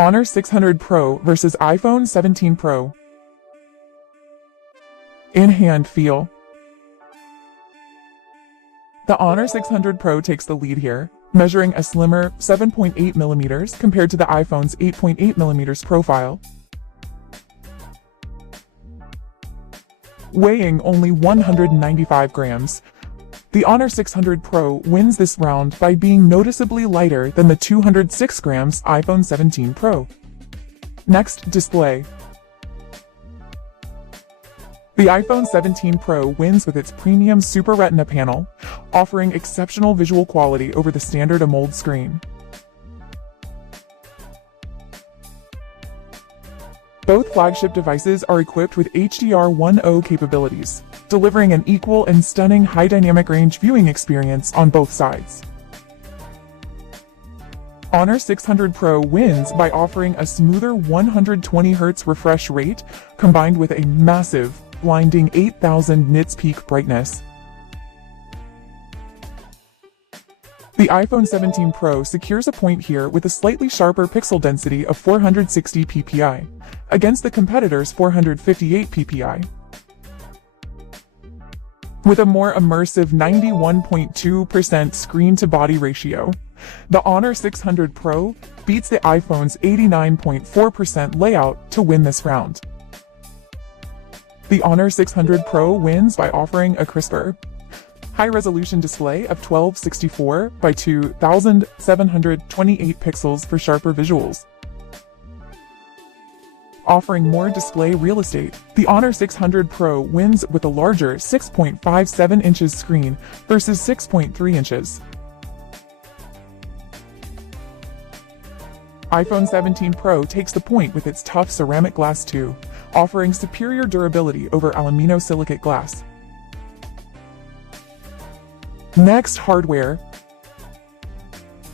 Honor 600 Pro versus iPhone 17 Pro. In-hand feel. The Honor 600 Pro takes the lead here, measuring a slimmer 7.8mm compared to the iPhone's 8.8mm profile. Weighing only 195 grams, the Honor 600 Pro wins this round by being noticeably lighter than the 206 grams iPhone 17 Pro. Next, display. The iPhone 17 Pro wins with its premium Super Retina panel, offering exceptional visual quality over the standard AMOLED screen. Both flagship devices are equipped with HDR10 capabilities, delivering an equal and stunning high dynamic range viewing experience on both sides. Honor 600 Pro wins by offering a smoother 120Hz refresh rate combined with a massive, blinding 8000 nits peak brightness. The iPhone 17 Pro secures a point here with a slightly sharper pixel density of 460 ppi, against the competitor's 458 ppi. With a more immersive 91.2% screen-to-body ratio, the Honor 600 Pro beats the iPhone's 89.4% layout to win this round. The Honor 600 Pro wins by offering a crisper, high-resolution display of 1264 by 2728 pixels for sharper visuals. Offering more display real estate, the Honor 600 Pro wins with a larger 6.57 inches screen versus 6.3 inches. iPhone 17 Pro takes the point with its tough ceramic glass too, offering superior durability over aluminosilicate glass. Next, hardware.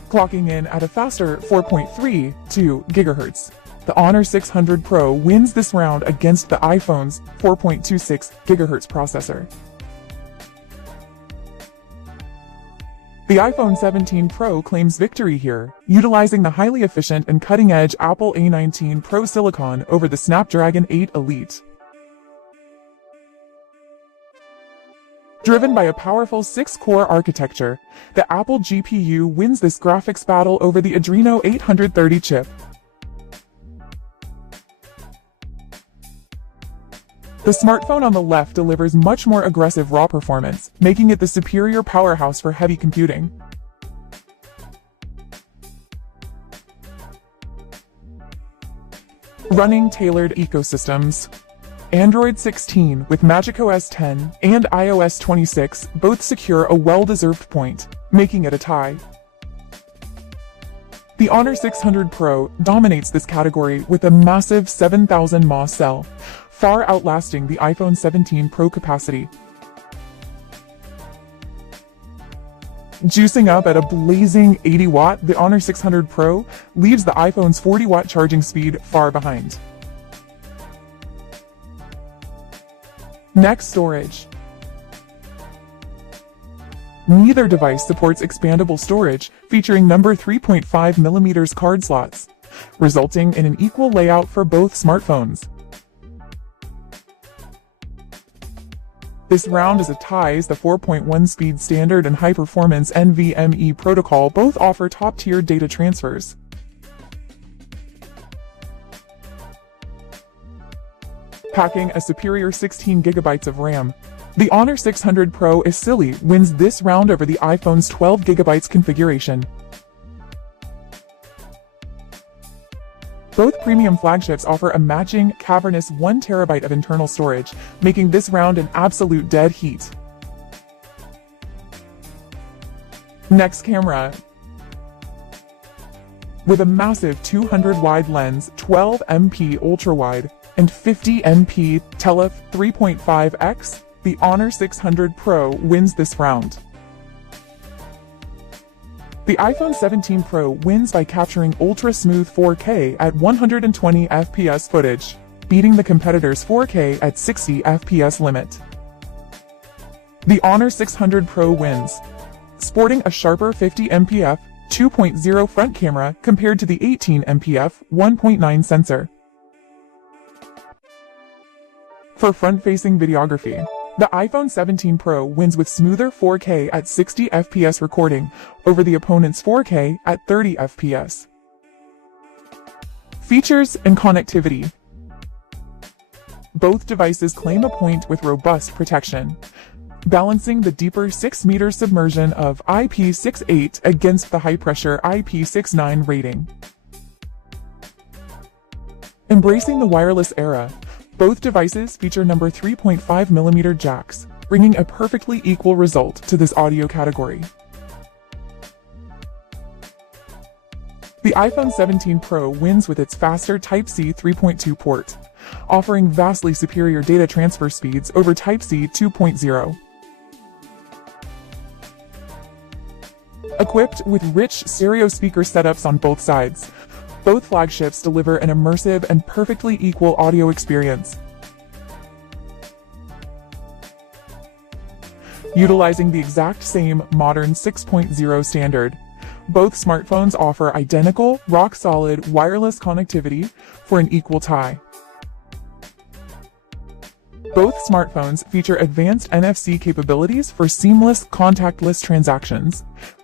Clocking in at a faster 4.32 GHz, the Honor 600 Pro wins this round against the iPhone's 4.26 GHz processor. The iPhone 17 Pro claims victory here, utilizing the highly efficient and cutting-edge Apple A19 Pro silicon over the Snapdragon 8 Elite. Driven by a powerful 6-core architecture, the Apple GPU wins this graphics battle over the Adreno 830 chip. The smartphone on the left delivers much more aggressive raw performance, making it the superior powerhouse for heavy computing. Running tailored ecosystems. Android 16 with macOS 10 and iOS 26 both secure a well-deserved point, making it a tie. The Honor 600 Pro dominates this category with a massive 7000 mAh cell, far outlasting the iPhone 17 Pro capacity. Juicing up at a blazing 80 watt, the Honor 600 Pro leaves the iPhone's 40 watt charging speed far behind. Next, storage. Neither device supports expandable storage, featuring number 3.5mm card slots, resulting in an equal layout for both smartphones. This round is a tie as the 4.1 speed standard and high-performance NVMe protocol both offer top-tier data transfers. Packing a superior 16 GB of RAM, the Honor 600 Pro easily wins this round over the iPhone's 12 GB configuration. Both premium flagships offer a matching, cavernous 1 TB of internal storage, making this round an absolute dead heat. Next, camera. With a massive 200 wide lens, 12 MP ultra-wide, and 50 MP tele 3.5x, the Honor 600 Pro wins this round. The iPhone 17 Pro wins by capturing ultra-smooth 4K at 120 FPS footage, beating the competitor's 4K at 60 FPS limit. The Honor 600 Pro wins, sporting a sharper 50 mpf 2.0 front camera compared to the 18MP f1.9 sensor. For front-facing videography, the iPhone 17 Pro wins with smoother 4K at 60 FPS recording over the opponent's 4K at 30 FPS. Features and connectivity. Both devices claim a point with robust protection, balancing the deeper 6-meter submersion of IP68 against the high-pressure IP69 rating. Embracing the wireless era, both devices feature number 3.5mm jacks, bringing a perfectly equal result to this audio category. The iPhone 17 Pro wins with its faster Type-C 3.2 port, offering vastly superior data transfer speeds over Type-C 2.0. Equipped with rich stereo speaker setups on both sides, both flagships deliver an immersive and perfectly equal audio experience. Utilizing the exact same modern 6.0 standard, both smartphones offer identical, rock-solid wireless connectivity for an equal tie. Both smartphones feature advanced NFC capabilities for seamless contactless transactions,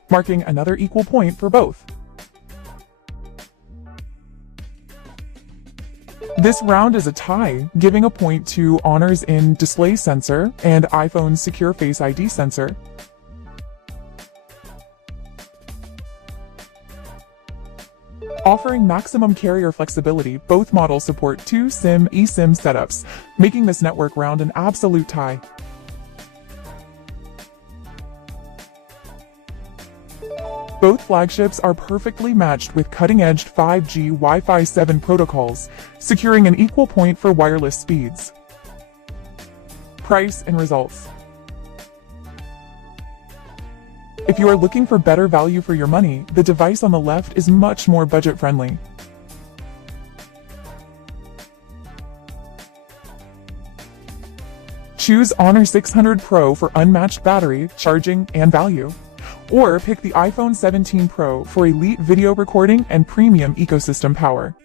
marking another equal point for both. This round is a tie, giving a point to Honor's in-display sensor and iPhone's secure Face ID sensor. Offering maximum carrier flexibility, both models support 2 SIM eSIM setups, making this network round an absolute tie. Both flagships are perfectly matched with cutting-edge 5G Wi-Fi 7 protocols, securing an equal point for wireless speeds. Price and results. If you are looking for better value for your money, the device on the left is much more budget-friendly. Choose Honor 600 Pro for unmatched battery, charging, and value. Or pick the iPhone 17 Pro for elite video recording and premium ecosystem power.